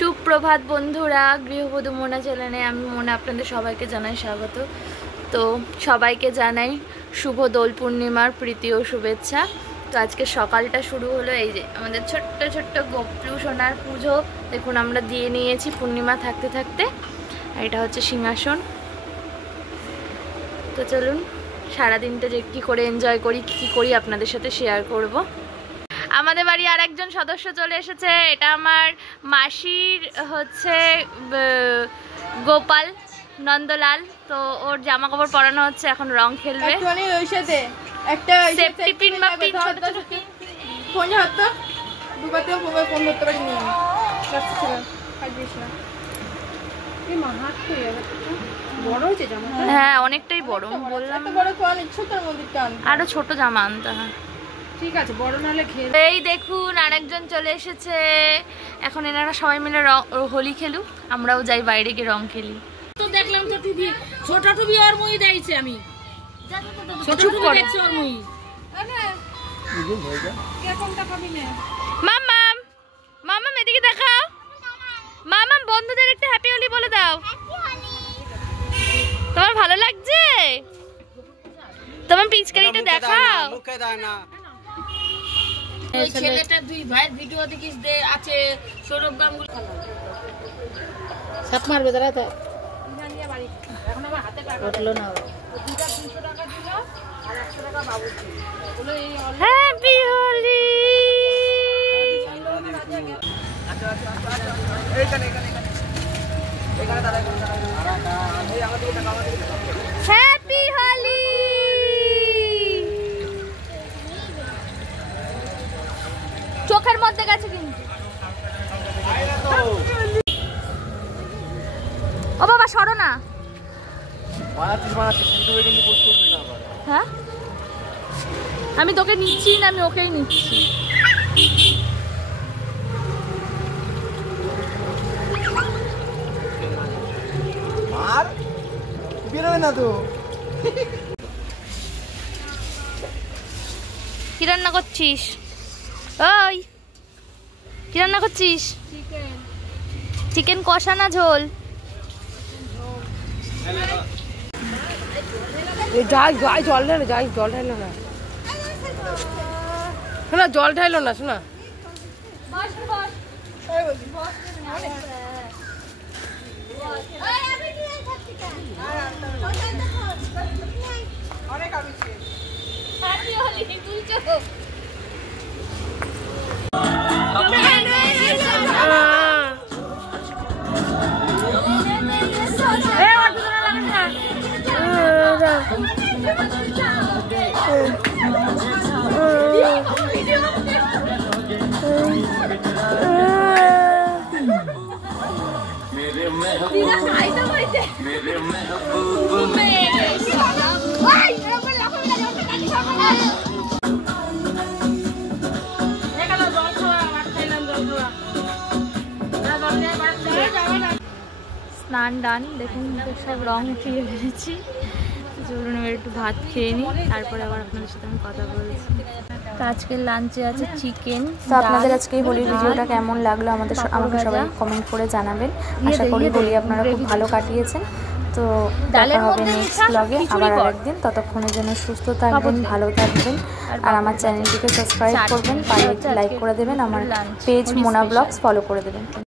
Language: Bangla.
সুপ্রভাত বন্ধুরা, গৃহবধূ মোনা চ্যানেলে আমি মোনা আপনাদের সবাইকে জানাই স্বাগত। তো সবাইকে জানাই শুভ দোল পূর্ণিমার প্রীতি ও শুভেচ্ছা। তো আজকে সকালটা শুরু হলো, এই যে আমাদের ছোট্ট ছোট্ট গোপলু সোনার পুজো দেখুন আমরা দিয়ে নিয়েছি পূর্ণিমা থাকতে থাকতে। আর এটা হচ্ছে সিংহাসন। তো চলুন সারাদিনটা যে কী করে এনজয় করি, কী করি আপনাদের সাথে শেয়ার করব। আমাদের বাড়ি আর একজন সদস্য চলে এসেছে, এটা আমার মাসির হচ্ছে গোপাল নন্দলাল। তো ওর জামা কাপড় পরানো হচ্ছে, এখন রং খেলবে। একটা সেফটি পিন বা পিন ছোট ছোট পিন ফোন হতো দুবাতেও মোবাইল ফোন ধরতে পারি নি এই মাহাত কই আর বড় হয়েছে জামা। হ্যাঁ অনেকটাই বড়, বললাম বড় কোন ছোটর মধ্যে টান আরো ছোট জামা আনতে হয়। ঠিক আছে বড় নালে খেল। এই দেখুন আরেকজন চলে এসেছে, এখন এনারা সবাই মিলে হোলি খেলুক, আমরাও যাই বাইরে গিয়ে রং খেলি। তো দেখলাম তো টিভি ছোট টিভি আর মই দেইছে আমি ছোট টিভি দেখছ আর মই আরে কে কোনটা খাবি না মাম্মাম মাম্মাম এদিকে দেখাও। মাম্মাম বন্ধুদের একটা হ্যাপি হোলি বলে দাও। তোমার ভালো লাগছে? তোমার পিচকারিটা দেখাও। মুখে দাও না। ওই ছেলেটা দুই ভাইয়ের ভিডিও দেখিস দে আছে সৌরভ গাঙ্গুলি সাপ মারবে দাঁড়া তো এখন আমার হাতে টাকা উঠলো না, দুইটা 200 টাকা দিল আর 100 টাকা বাবু বলে এই হ্যাপি হোলি। এইখানে দাঁড়াই এই আমাদের টাকা আমাদের হ্যাপি হোলি। চোখের মধ্যে গেছে কিন্তু। ও বাবা সরো না। হ্যাঁ আমি তোকে নিচ্ছি না, আমি ওকেই নিচ্ছি। আর বেরোবে না তো। কি রান্না করছিস? ওই কি রান্না করছিস? চিকেন কষা না ঝোল? যাই জল ঢালো, যাই জল ঢালো না শোনা, জল ঢালো না শোনা। স্নান ডান, দেখুন সব রং উঠিয়ে ফেলেছি। চলুন এবার একটু ভাত খেয়ে নিই, তারপরে আবার আপনাদের সাথে আমি কথা বলছি। তো আজকের লাঞ্চে আছে চিকেন। তো আপনাদের আজকে এই হোলির ভিডিওটা কেমন লাগলো আমাকে সবাই কমেন্ট করে জানাবেন। আশা করি হোলি আপনারা খুব ভালো কাটিয়েছেন। তো দেখা হবে নেক্সট ব্লগে আবার আরেকদিন। ততক্ষণের জন্য সুস্থ থাকবেন, ভালো থাকবেন, আর আমার চ্যানেলটিকে সাবস্ক্রাইব করবেন, পাশে লাইক করে দেবেন, আমার পেজ মোনা ব্লগস ফলো করে দেবেন।